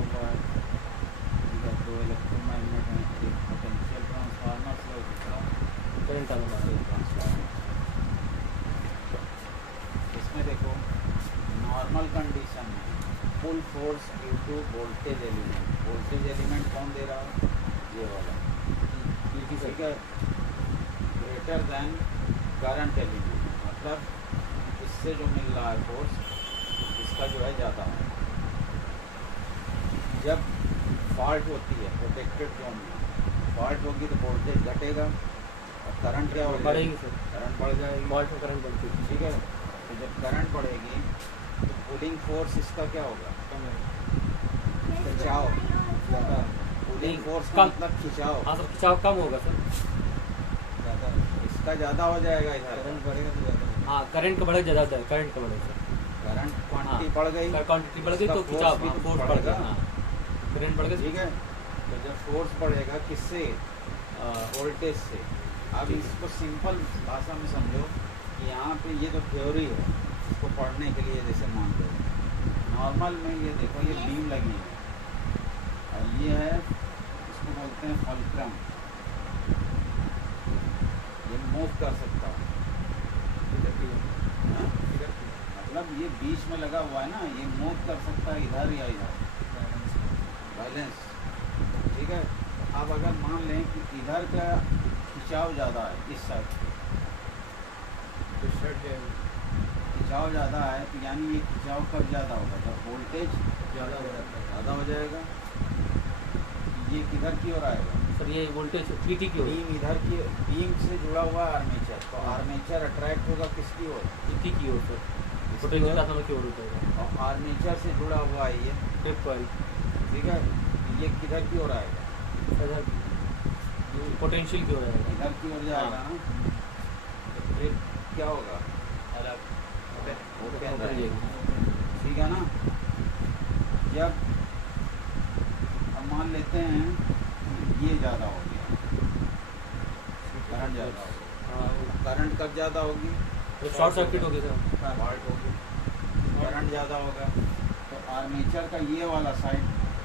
हुआ है, ठीक है। दो इलेक्ट्रोमैग्नेट हैं, एक पोटेंशियल ट्रांसफार्मर से और दूसरा करंट ट्रांसफार्मर। इसमें देखो नॉर्मल कंडीशन में full force due to voltage element, voltage element कौन दे रहा है, ये वाला, ठीक है, ग्रेटर देन करंट एलिमेंट, मतलब इससे जो मिल रहा है फोर्स इसका जो है ज़्यादा है। जब फॉल्ट होती है प्रोटेक्टेड जोन में, फॉल्ट होगी तो वोल्टेज घटेगा और करंट क्या होगा, बढ़ेगी सर, करंट बढ़ जाएगी, फॉल्ट में करंट बढ़ती है, ठीक है। तो जब करंट बढ़ेगी तो पुलिंग फोर्स इसका क्या होगा, खिंचाव, पुलिंग फोर्स का मतलब खिंचाव, हाँ सर, खिंचाव कम होगा सर, ज़्यादा, इसका ज़्यादा हो जाएगा, इधर करंट बढ़ेगा तो ज़्यादा, हाँ करंट का बढ़ेगा ज़्यादा होता है, करंट का बढ़ेगा सर, करंट क्वांटिटी बढ़ गई, क्वांटिटी बढ़ गई तो खिंचाव भी फोर्स बढ़ गया, हाँ करंट बढ़ गया, ठीक है। तो जब फोर्स बढ़ेगा किससे, वोल्टेज से। अब इसको सिंपल भाषा में समझो कि यहाँ पे ये तो थ्योरी है, इसको पढ़ने के लिए जैसे मान लो नॉर्मल में ये देखो ये बीम लगी है और ये है, इसको बोलते हैं फल्क्रम, ये मूव कर सकता है, मतलब ये बीच में लगा हुआ है ना, ये मूव कर सकता है इधर या इधर, बैलेंस, ठीक है। अब अगर मान लें कि इधर का खिंचाव ज़्यादा है, इस साइड खिंचाव ज़्यादा है, तो यानी ये खिंचाव कब ज़्यादा होगा, जब वोल्टेज ज़्यादा हो जाएगा। ये किधर की ओर आएगा सर, ये वोल्टेज पीटी की ओर, बीम इधर की, बीम से जुड़ा हुआ है आर्मेचर, तो आर्मेचर अट्रैक्ट होगा किसकी ओर, पीटी की ओर सर, पोटेंशियल ट्रांसफार्मर की ओर होता है, और आर्मेचर से जुड़ा हुआ है ये ट्रिप वाइल, ठीक है। ये किधर की ओर आएगा, इधर पोटेंशियल की ओर आएगा, इधर की ओर जाएगा ना, तो ट्रिप क्या होगा, अलग ओपन ऊपर रहेगा, जाएगी, ठीक है ना। जब अब मान लेते हैं ये ज़्यादा हो गया, करंट ज़्यादा हो गया, हाँ करंट कब ज़्यादा होगी, तो शॉर्ट सर्किट हो गया सर, फॉल्ट होगी, करंट ज़्यादा होगा, तो आर्मेचर का ये वाला साइड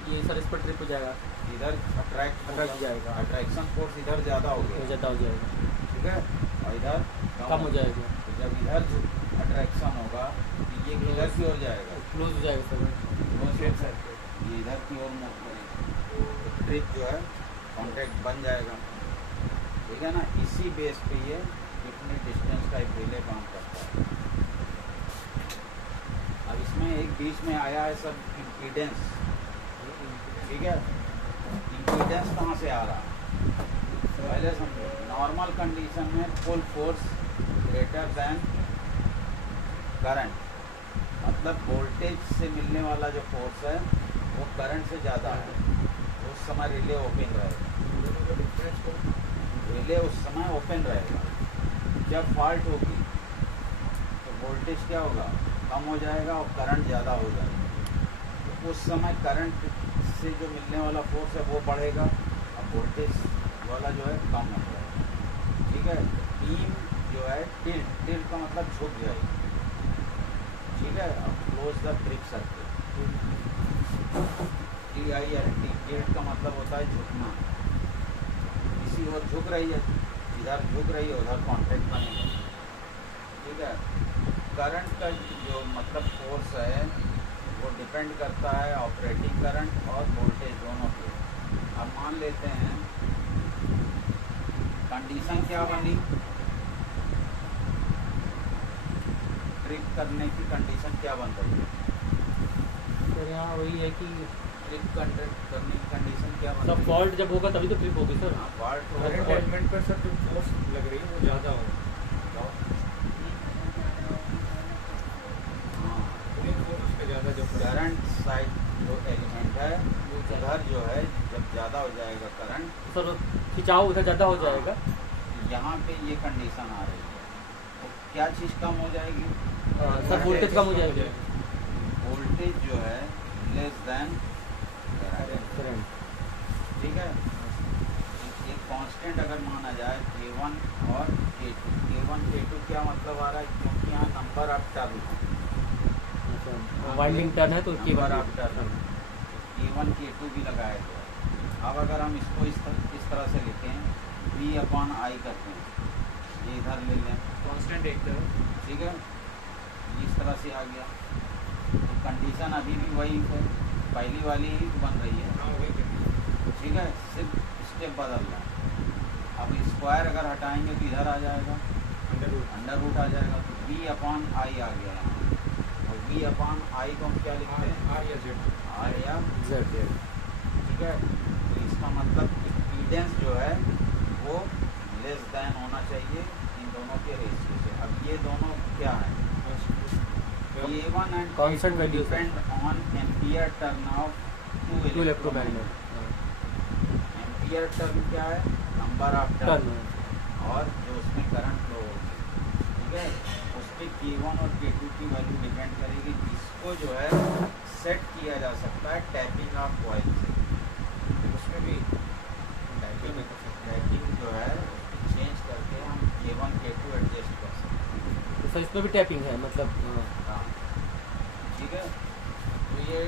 ये सर इस पर ट्रिप हो जाएगा, इधर अट्रैक्ट जाएगा, अट्रैक्शन फोर्स इधर ज़्यादा हो ये गया, ज़्यादा हो जाएगा, ठीक है, और इधर कम हो जाएगा, तो जब इधर अट्रैक्शन होगा तो ये किधर की ओर जाएगा, क्लोज हो जाएगा सर, ये इधर की ओर मूव करेगा, तो ट्रिप जो है कॉन्टैक्ट बन जाएगा, ठीक है ना। इसी बेस पे ये कितने डिस्टेंस का एक रिले काम करता है। अब इसमें एक बीच में आया है सब इम्पीडेंस, ठीक है, इम्पीडेंस कहाँ से आ रहा है, पहले समझो। नॉर्मल कंडीशन में full force greater than current, मतलब वोल्टेज से मिलने वाला जो फोर्स है वो करंट से ज़्यादा है, उस समय रिले ओपन रहेगा, रिले उस समय ओपन रहेगा। जब फॉल्ट होगी तो वोल्टेज क्या होगा, कम हो जाएगा और करंट ज़्यादा हो जाएगा, तो उस समय करंट से जो मिलने वाला फोर्स है वो बढ़ेगा और वोल्टेज वाला जो है कम हो जाएगा, ठीक है। बीम जो है टिल्ट का मतलब झुक जाएगी, ठीक है। अब close the trip circuit, TILT, tilt का मतलब होता है झुकना, इसी ओर झुक रही है, इधर झुक रही है उधर कॉन्टैक्ट बनेगा, ठीक है। करंट का जो मतलब फोर्स है वो डिपेंड करता है ऑपरेटिंग करंट और वोल्टेज दोनों पे। अब मान लेते हैं कंडीशन क्या बनी, ट्रिप करने की कंडीशन क्या बन रही है, सर यहाँ वही है कि ट्रिप करने की कंडीशन क्या बन सब रही है, फॉल्ट जब होगा तभी तो ट्रिप होगी सर, हाँ फॉल्ट करंट होगा, एलिमेंट पर सर जो फोर्स लग रही है वो ज़्यादा हो, हाँ फोर्स उसके ज़्यादा जो करंट साइड जो एलिमेंट है उधर जो है जब ज़्यादा हो जाएगा करंट, सर खिंचाव उधर ज़्यादा हो जाएगा, यहाँ पे ये कंडीशन आ रही है, तो क्या चीज़ कम हो जाएगी, सर वोल्टेज कम हो जाएगी, वोल्टेज जो है लेस देन करंट, ठीक है। एक कांस्टेंट अगर माना जाए K1 और K2, K1 K2 क्या मतलब आ रहा है, क्योंकि यहाँ नंबर ऑफ टर्न है, वाइंडिंग टर्न है तो number of turn, K1 K2 भी लगाया गया है। अब अगर हम इसको इस तरह से लिखें V/I करते हैं, ये इधर ले लें, कांस्टेंट एक तरह ठीक है, इस तरह से आ गया। तो कंडीशन अभी भी वही है, पहली वाली ही बन रही है, हाँ वही करनी ठीक है, सिर्फ स्टेप बदल रहा है। अब स्क्वायर अगर हटाएंगे तो इधर आ जाएगा, अंडर रूट आ जाएगा, तो V/I आ गया यहाँ। और V/I को हम क्या लिखते हैं, आर या जेड R या Z ठीक है। तो इसका मतलब इम्पीडेंस जो है वो लेस देन होना चाहिए इन दोनों के रेशियो से। अब ये दोनों क्या है, K1 and Constant K2 values है। depend on ampere turn of two two electromagnet। Electromagnet ampere turn क्या है, नंबर ऑफ टर्न टर्न, और जो उसमें करंट फ्लो होगी, ठीक है, उस पर K1 और K2 की वैल्यू डिपेंड करेगी, जिसको जो है सेट किया जा सकता है टैपिंग ऑफ कॉइल से। उसमें भी टैपिंग जो है चेंज करके हम K1 K2 एडजस्ट कर सकते हैं। तो सर इसमें भी टैपिंग है मतलब हाँ, ठीक है। तो ये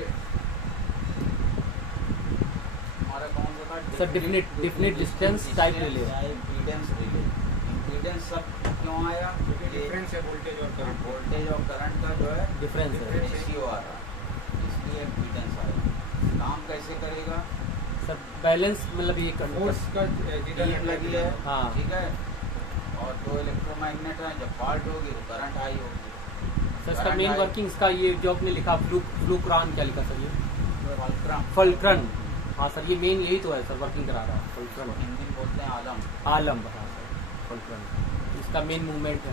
हमारा कौन सा था, sir definite distance type relay. Impedance relay. Impedance सब क्यों आया, क्योंकि डिफरेंस है वोल्टेज और करंट वोल्टेज और करंट का जो है डिफरेंस है रेशियो आ रहा है, इसलिए इम्पीडेंस आया। काम कैसे करेगा, सर बैलेंस मतलब ये फोर्स का टीम लगी है, हाँ। ठीक है, और दो इलेक्ट्रोमैग्नेट है, जब फॉल्ट होगी तो करंट हाई होगी। सर इसका मेन वर्किंग इसका ये जो आपने लिखा फ्लूक्रान क्या लिखा सर, ये फल्क्रन। हाँ सर ये मेन यही तो है सर, वर्किंग करा रहा है फल्क्रन। हिंदी में बोलते हैं आलम। आलम हाँ सर फल्क्रन, इसका मेन मूवमेंट है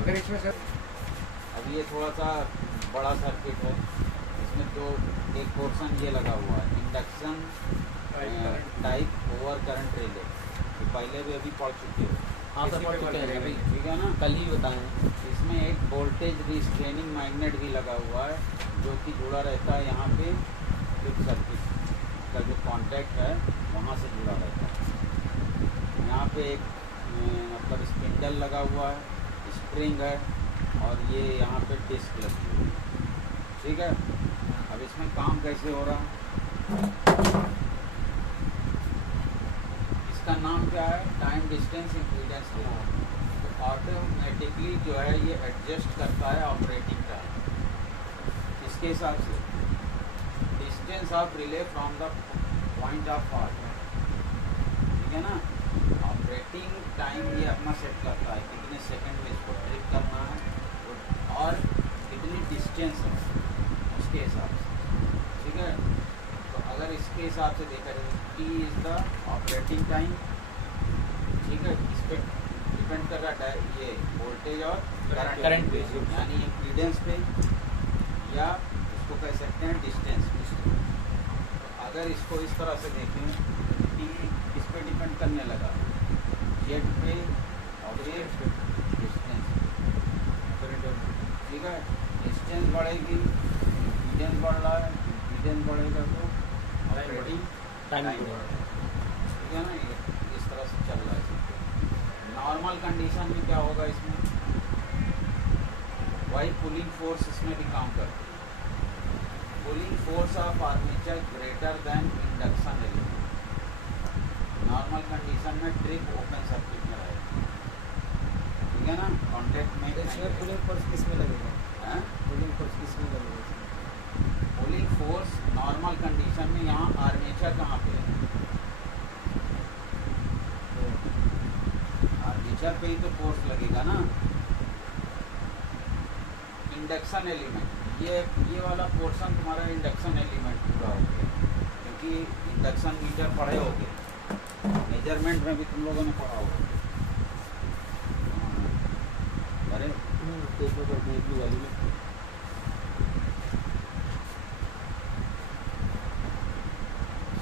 अगर इसमें सर अब ये थोड़ा सा बड़ा सर्किट है, इसमें जो एक पोर्शन ये लगा हुआ है induction type over current relay, तो पहले भी अभी पढ़ चुके हो। हाँ सर पढ़ चुके हैं अभी, ठीक है ना, कल ही बताएं। इसमें एक वोल्टेज रिस्ट्रेनिंग मैग्नेट भी लगा हुआ है, जो कि जुड़ा रहता है यहाँ पे फ्लिप सर्किट का जो कांटेक्ट है वहाँ से जुड़ा रहता है। यहाँ पे एक मतलब स्पिंडल लगा हुआ है, स्प्रिंग है, और ये यहाँ पे डिस्क लगी हुई है, ठीक है। अब इसमें काम कैसे हो रहा है, इसका नाम क्या है, टाइम डिस्टेंस इम्पीडेंस। तो ऑटोमेटिकली जो है ये एडजस्ट करता है ऑपरेटिंग टाइम, इसके हिसाब से distance of relay from the point of fault, ठीक है ना। ऑपरेटिंग टाइम ये अपना सेट करता है, कितने सेकंड में इसको ट्रिप करना है और कितनी डिस्टेंस है उसके हिसाब से, ठीक है। तो अगर इसके हिसाब से देखा जाए T is the operating time, ठीक है, इस पर डिपेंड कर रहा है ये वोल्टेज और करंट पे, यानी इम्पीडेंस पे, या इसको कह सकते हैं डिस्टेंस पे। तो अगर इसको इस तरह से देखें, T इस पे डिपेंड करने लगा, जेड पे और ये डिस्टेंस, ठीक है। डिस्टेंस बढ़ेगी, इम्पीडेंस बढ़ रहा है, इम्पीडेंस बढ़ेगा तो ऑपरेटिंग टाइम बढ़ेगा, ठीक है ना। ये इस तरह से चल रहा है। नॉर्मल कंडीशन में क्या होगा, इसमें वही पुलिंग फोर्स इसमें भी काम करती है। Pulling force of armature greater than induction element. Normal condition में ट्रिप ओपन सर्किट में रहेगा, ठीक है ना। कॉन्टैक्ट में इसमें पुलिंग फोर्स किस में लगेगा, है, पुलिंग फोर्स किस में लगेगा, पुलिंग फोर्स नॉर्मल कंडीशन में यहाँ आर्मेचर कहाँ पे है, आर्मेचर पे ही तो फोर्स लगेगा ना। इंडक्शन एलिमेंट, ये वाला पोर्शन तुम्हारा इंडक्शन एलिमेंट पूरा हो गया, क्योंकि इंडक्शन मीटर पढ़े होगे, मेजरमेंट में भी तुम लोगों ने पढ़ा होगा। अरे ब्लू वाली में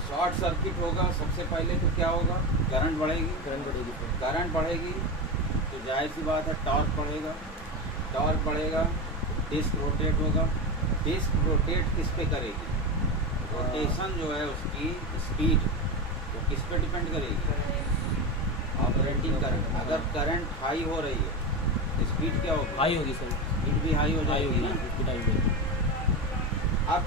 शॉर्ट सर्किट होगा, सबसे पहले तो क्या होगा, करंट बढ़ेगी, करंट बढ़ेगी तो करंट बढ़ेगी तो जाहिर सी बात है टॉर्क बढ़ेगा, टॉर्क बढ़ेगा, डिस्क रोटेट होगा। डिस्क रोटेट किस पे करेगी, रोटेशन जो है उसकी स्पीड वो किस पे डिपेंड करेगी, ऑपरेटिंग करंट। अगर करंट हाई हो रही है तो स्पीड क्या होगी, हाई होगी सर। हीट भी हाई हो जाएगी ना। स्पीड हाई होगी। अब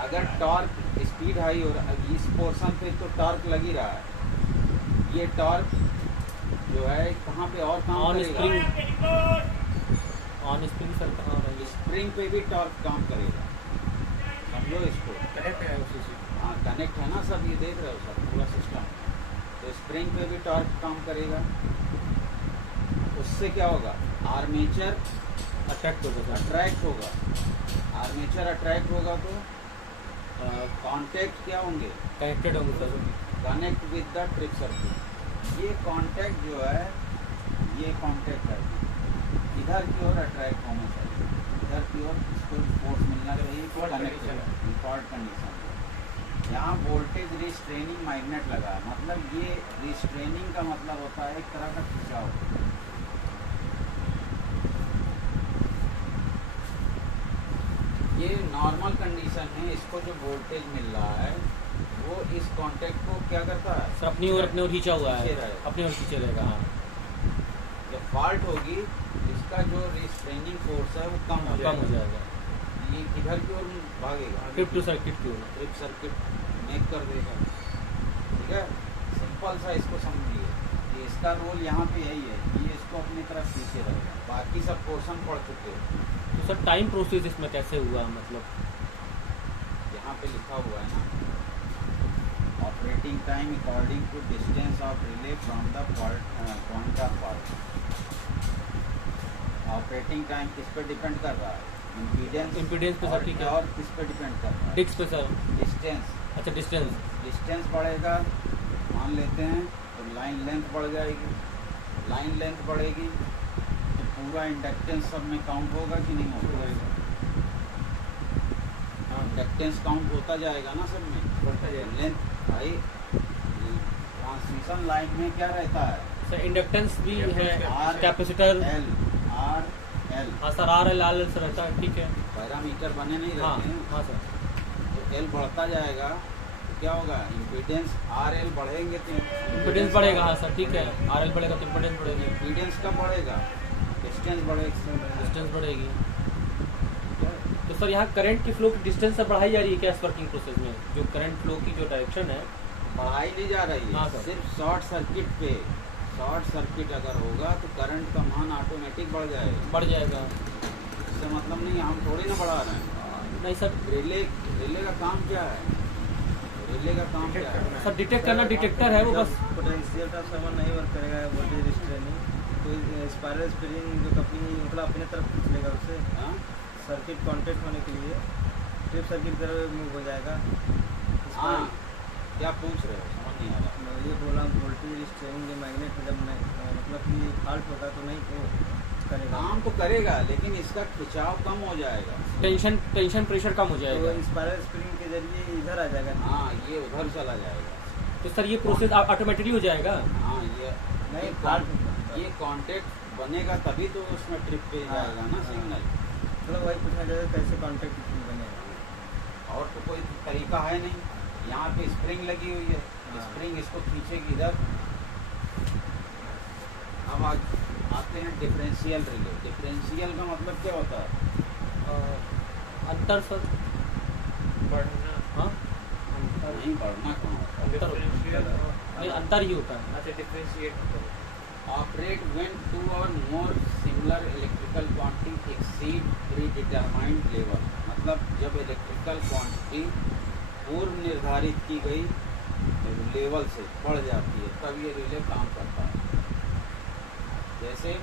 अगर टॉर्क स्पीड हाई हो रहा है, इस पोर्शन पे तो टॉर्क लग ही रहा है, ये टॉर्क जो है कहाँ पे और काम ऑन करेगा? स्प्रिंग, ऑन स्प्रिंग सर कहाँ रहेगी? स्प्रिंग पे भी टॉर्क काम करेगा, समझो इसको। कनेक्ट है उसी से। हाँ कनेक्ट है ना सब, ये देख रहे हो सब पूरा सिस्टम। तो स्प्रिंग पे भी टॉर्क काम करेगा, उससे क्या होगा? आर्मेचर अट्रैक्ट होगा सर। अट्रैक्ट होगा, आर्मेचर अट्रैक्ट होगा तो कांटेक्ट क्या होंगे? कनेक्टेड होंगे sir. Connect with the trip circuit. ये कांटेक्ट जो है, ये कांटेक्ट है, इधर की ओर अट्रैक्ट होना चाहिए, इधर की ओर इसको फोर्स मिलना चाहिए कि कनेक्ट है, डिफॉल्ट कंडीशन। यहाँ वोल्टेज रिस्ट्रेनिंग मैग्नेट लगा है, मतलब ये रिस्ट्रेनिंग का मतलब होता है एक तरह का खिंचाव। ये नॉर्मल कंडीशन में इसको जो वोल्टेज मिल रहा है वो इस कांटेक्ट को क्या करता है? सर अपनी ओर खींचा हुआ है, खींचे रहेगा। अपनी ओर खींचे रहेगा। हाँ जब फॉल्ट होगी इसका जो रिस्ट्रेनिंग फोर्स है वो कम हो कम हो जाएगा, जाएगा। ये किधर की ओर भागेगा? ट्रिप टू सर्किट की ओर। ट्रिप सर्किट मेक कर देगा। ठीक है, सिंपल सा इसको समझिए, ये इसका रोल यहाँ पे यही है, ये इसको अपनी तरफ खींचे रहेगा, बाकी सब पोर्शन पड़ चुके हैं। तो सर टाइम प्रोसेस इसमें कैसे हुआ, मतलब यहाँ पे लिखा हुआ है ना, operating time according to distance of relay from the point of fault. Operating time किस पे डिपेंड कर रहा है? इम्पीडेंस पे सर, ठीक है। और किस पे डिपेंड कर रहा है? डिस्क पे सर। डिस्टेंस। अच्छा डिस्टेंस। डिस्टेंस बढ़ेगा मान लेते हैं तो लाइन लेंथ बढ़ जाएगी, लाइन लेंथ बढ़ेगी तो पूरा इंडक्टेंस सब में काउंट होगा कि नहीं होगा? इंडक्टेंस काउंट होता जाएगा ना सब में, बढ़ता जाएगा। लेंथ भाई ट्रांसमिशन लाइन में क्या रहता है? सर इंडक्टेंस भी है, R capacitor. L, R L. हाँ sir R L R L sir रहता है, ठीक है। पैरामीटर बने नहीं हाँ रहते हैं, हाँ सर। तो एल बढ़ता जाएगा तो क्या होगा? इम्पीडेंस आर एल बढ़ेंगे तो इम्पीडेंस बढ़ेगा। हाँ सर ठीक है, आर एल बढ़ेगा तो इम्पीडेंस बढ़ेगी। इम्पीडेंस कब बढ़ेगा? डिस्टेंस बढ़ेगा, डिस्टेंस बढ़ेगी। तो सर यहाँ करंट की फ्लो की डिस्टेंस से बढ़ाई जा रही है क्या इस वर्किंग प्रोसेस में? जो करंट फ्लो की जो डायरेक्शन है बढ़ाई नहीं जा रही हाँ है, सर। सिर्फ शॉर्ट सर्किट पे। शॉर्ट सर्किट अगर होगा तो करंट का मान ऑटोमेटिक बढ़ जाएगा, बढ़ जाएगा। इससे मतलब नहीं हम थोड़ी ना बढ़ा रहे हैं। नहीं सर, रिले का काम क्या है? रिले का काम क्या है? सर डिटेक्ट करना, डिटेक्टर है वो बस। पोटेंशियल ट्रांसफार्मर नहीं वर्क करेगा, वोल्टेज रिस्ट्रेनिंग तो स्पाइरल स्प्रिंग जो कंपनी मतलब अपने तरफ खींच लेगा उससे हाँ? सर्किट कांटेक्ट होने के लिए ट्रिप सर्किट की तरफ मूव हो जाएगा। हाँ क्या पूछ रहे हो, समझ नहीं आ रहा। मैं ये बोला वोल्टेज रिस्ट्रेनिंग जो मैग्नेट जब मतलब कि फॉल्ट होगा तो नहीं तो करेगा, काम तो करेगा लेकिन इसका खिंचाव कम हो जाएगा। टेंशन प्रेशर कम हो तो जाएगा। स्पाइरल स्प्रिंग के जरिए इधर आ जाएगा। हाँ ये उधर चला जाएगा। तो सर ये प्रोसेस ऑटोमेटिकली हो जाएगा। हाँ ये नहीं ये कांटेक्ट बनेगा तभी तो उसमें ट्रिप पे हाँ, जाएगा ना हाँ। सिग्नल। मतलब वही पूछना चाहिए कैसे कॉन्टेक्ट बनेगा। और तो कोई तरीका है नहीं। यहाँ पे स्प्रिंग लगी हुई है, हाँ। स्प्रिंग इसको खींचेगी इधर। अब आते हैं डिफरेंशियल रिले। डिफरेंशियल का मतलब क्या होता है? अंतर सर, बढ़ना। हाँ नहीं बढ़ना कहाँ होता नहीं अंतर ही होता है। अच्छा डिफरेंशिएट करो। ऑपरेट व्हेन टू और more similar electrical quantity exceed pre determined level. मतलब जब इलेक्ट्रिकल क्वांटिटी पूर्व निर्धारित की गई लेवल से बढ़ जाती है तब ये रिले काम करता है। जैसे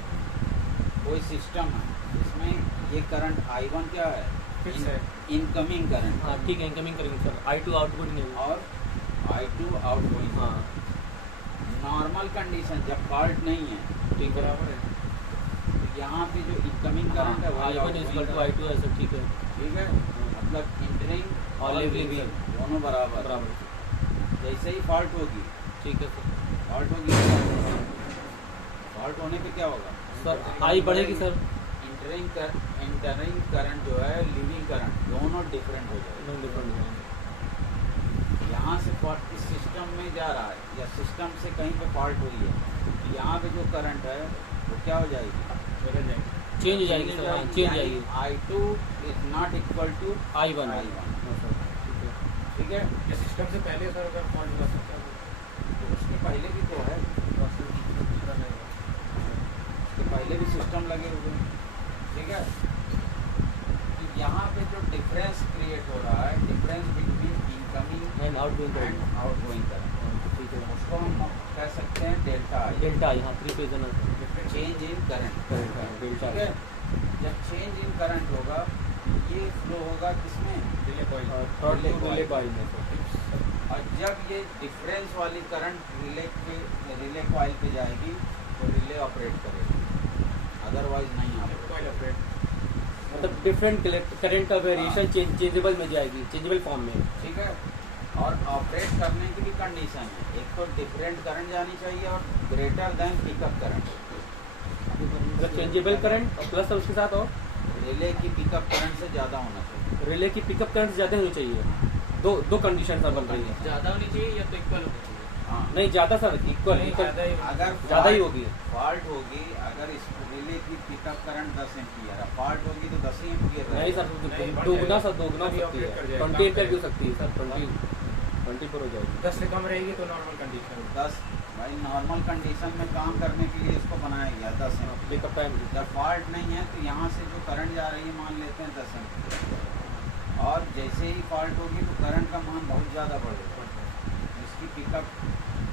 कोई सिस्टम है जिसमें ये करंट I1 क्या है? फिक्स है। इनकमिंग करंट हाँ ठीक है, इनकमिंग करेंगे सर। I2 आउटगोइंग है। और I2 आउटगोइंग। हाँ नॉर्मल कंडीशन जब फॉल्ट नहीं है ठीक है। बराबर है। तो यहाँ पे जो इनकमिंग करंट है वही I1 is equal to outgoing I2 है सर, ठीक है। ठीक है, मतलब इंटरिंग और और leaving लिविंग दोनों बराबर। बराबर, जैसे ही फॉल्ट होगी, ठीक है सर। फॉल्ट होगी, फॉल्ट होने पे क्या होगा? सर आई बढ़ेगी सर। इंटरिंग करंट जो है लिविंग करंट दोनों डिफरेंट हो जाएगा। एकदम डिफरेंट है। यहाँ से फॉल्ट इस सिस्टम में जा रहा है या सिस्टम से कहीं पे फॉल्ट हुई है तो यहाँ पे जो करंट है वो क्या हो जाएगी? बदल जाएगा। चेंज हो जाएगी सर, हाँ, चेंज हो जाएगी। I2 is not equal to I1 I1, ठीक है। ठीक है। ये सिस्टम से पहले सर अगर फॉल्ट हुआ सकता है तो उसके पहले भी तो है, उसके पहले भी सिस्टम लगे हुए हैं, ठीक है। तो यहाँ पे जो डिफरेंस क्रिएट हो रहा है, difference between incoming and outgoing and current, outgoing current, ठीक है। उसको हम कह सकते हैं डेल्टा आई, डेल्टा यहाँ 3 फेज है ना, चेंज इन करंट, डेल्टा ठीक है। जब चेंज इन करंट होगा, ये फ्लो होगा किसमें, relay coil. Third relay relay coil। Coil में सर। और जब ये डिफरेंस वाली करंट रिले कॉइल पे जाएगी तो रिले ऑपरेट करेगी, अदरवाइज नहीं ऑपरेट। कॉइल ऑपरेट मतलब डिफरेंट करंट का वेरिएशन चेंजेबल में जाएगी, चेंजेबल फॉर्म में, ठीक है। और ऑपरेट करने की भी कंडीशन है, एक तो डिफरेंट करंट जानी चाहिए और ग्रेटर देन पिकअप करंट, मतलब चेंजेबल करंट और प्लस उसके साथ और रिले की पिकअप करंट से ज़्यादा होना चाहिए। रिले की पिकअप करंट ज़्यादा होनी चाहिए। दो कंडीशन सर बन रही है। ज़्यादा होनी चाहिए या तो इक्वल होनी चाहिए? हाँ, नहीं ज़्यादा सर, इक्वल नहीं, इक्वल ज़्यादा ही अगर ज़्यादा ही होगी। फॉल्ट होगी, अगर इस रिले की पिकअप करंट 10 एम्पियर है, फॉल्ट होगी तो 10 ही एम्पियर नहीं सर, नहीं, दोगुना सर, दोगुना हो अभी सकती ऑपरेट कर है, जाएगा, 20 काम एम्पियर भी हो करेगा। सकती है सर, 20 पर हो जाएगी। 10 से कम रहेगी तो नॉर्मल कंडीशन। 10 भाई नॉर्मल कंडीशन में काम करने के लिए इसको बनाया गया 10 एम्पियर। पिकअप टाइम जब फॉल्ट नहीं है तो यहाँ से जो करंट जा रही है मान लेते हैं 10 एम्पियर, और जैसे ही फॉल्ट होगी तो करंट का मान बहुत ज़्यादा बढ़ेगा, इसकी पिकअप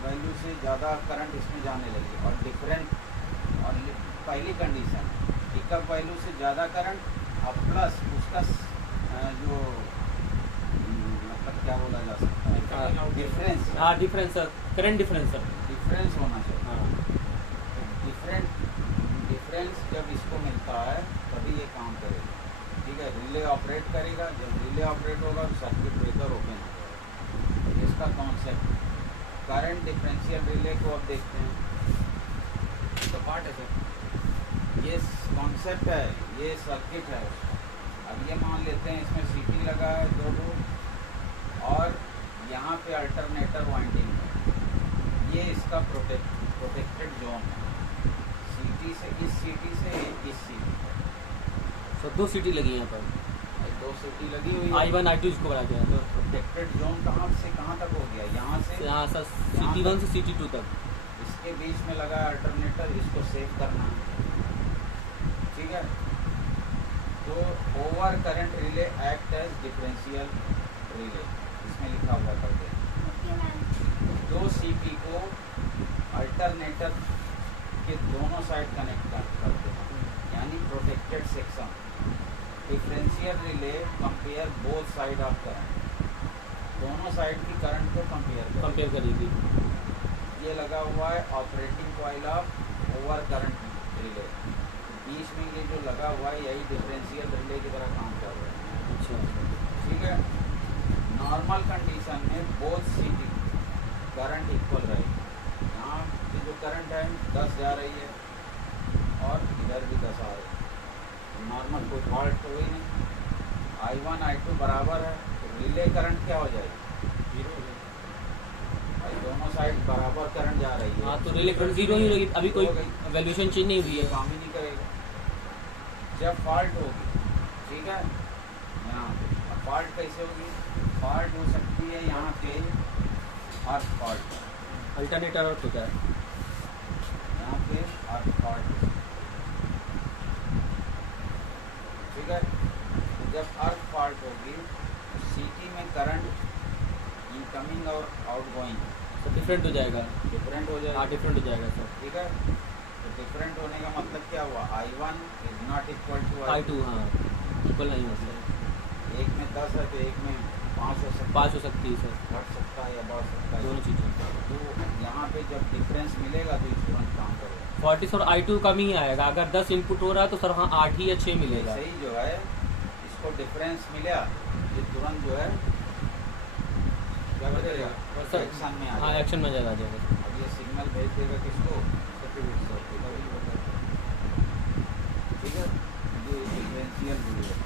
वैल्यू से ज़्यादा करंट इसमें जाने लगी। और डिफरेंट और पहली कंडीशन पिकअप वैल्यू से ज़्यादा करंट और प्लस उसका जो मतलब क्या बोला जा सकता है, डिफरेंस, हाँ difference sir, current difference sir, difference होना चाहिए। हाँ डिफरेंस जब इसको मिलता है तभी ये काम करेगा, ठीक है। रिले ऑपरेट करेगा, जब रिले ऑपरेट होगा तो सर्किट ब्रेकर ओपन हो जाएगा। इसका कॉन्सेप्ट करंट डिफरेंशियल रिले को अब देखते हैं। तो पार्ट है सर। ये कॉन्सेप्ट है, ये सर्किट है। अब ये मान लेते हैं इसमें सीटी लगा है 2 और यहाँ पे अल्टरनेटर वाइंडिंग है, ये इसका प्रोटेक्टेड जोन है। सीटी से इस सीटी से इस सीटी, सर 2 सीटी लगी है यहाँ पर, 2 सीटी लगी हुई है। I1 I2 इसको बना दिया तो प्रोटेक्टेड जोन कहाँ से कहाँ तक हो गया, यहाँ से यहाँ सर CT1 से CT2 तक। इसके बीच में लगा है अल्टरनेटर, इसको सेव करना है, ठीक है। तो over current relay act as differential relay, इसमें लिखा हुआ कर दे। 2 CP को अल्टरनेटर के दोनों साइड कनेक्ट करते हैं, यानी protected section. Differential relay compare both side of current, दोनों साइड की करंट को कंपेयर करेगी। ये लगा हुआ है operating coil of over current relay, बीच में ये जो लगा हुआ है यही डिफरेंशियल रिले की तरह काम कर रहा है, अच्छा ठीक है। नॉर्मल कंडीशन में बोथ सीटी करंट इक्वल रहेगी, यहाँ की जो करंट है 10 जा रही है और इधर भी 10 आ रही है, तो नॉर्मल कोई फॉल्ट तो हुई नहीं। I1 I2 बराबर है तो रिले करंट क्या हो जाएगी, 0 हो जाएगी। भाई दोनों साइड बराबर करंट जा रही है, हाँ तो रिले करंट 0 ही होगी, अभी कोई हो गई। वैल्यूएशन चेंज नहीं हुई ये है। काम ही नहीं करेगा। जब फॉल्ट होगी, ठीक है, यहाँ पे फॉल्ट कैसे होगी, फॉल्ट हो सकती है यहाँ पे अर्थ फॉल्ट, अल्टरनेटर और होता है, यहाँ पे अर्थ फॉल्ट, ठीक है। तो जब अर्थ फॉल्ट होगी तो सीटी में करंट इनकमिंग और आउटगोइंग तो डिफरेंट हो जाएगा। डिफरेंट हो हाँ जाएगा, डिफरेंट हो जाएगा सर। ठीक है। तो डिफरेंट होने का मतलब क्या हुआ, I1 is not equal to I2 हाँ इक्वल नहीं हो सकता, एक में 10 है तो एक में 5 हो सकता 5 हो सकती है सर, घट सकता है या बढ़ सकता है, दोनों चीज़ें। तो यहाँ पे जब डिफरेंस मिलेगा तो तुरंत काम करेगा। 40 और I2 कम ही आएगा, अगर 10 इनपुट हो रहा है तो सर हाँ 8 ही या 6 मिलेगा। सही जो है इसको डिफरेंस मिला, ये तुरंत जो है क्या करेगा, सर एक्शन में आ हाँ जाएगा। एक्शन में जाएगा। अब ये सिग्नल भेज देगा किसको, सर्किट, ठीक है। ये डिफरेंशियल रूल है।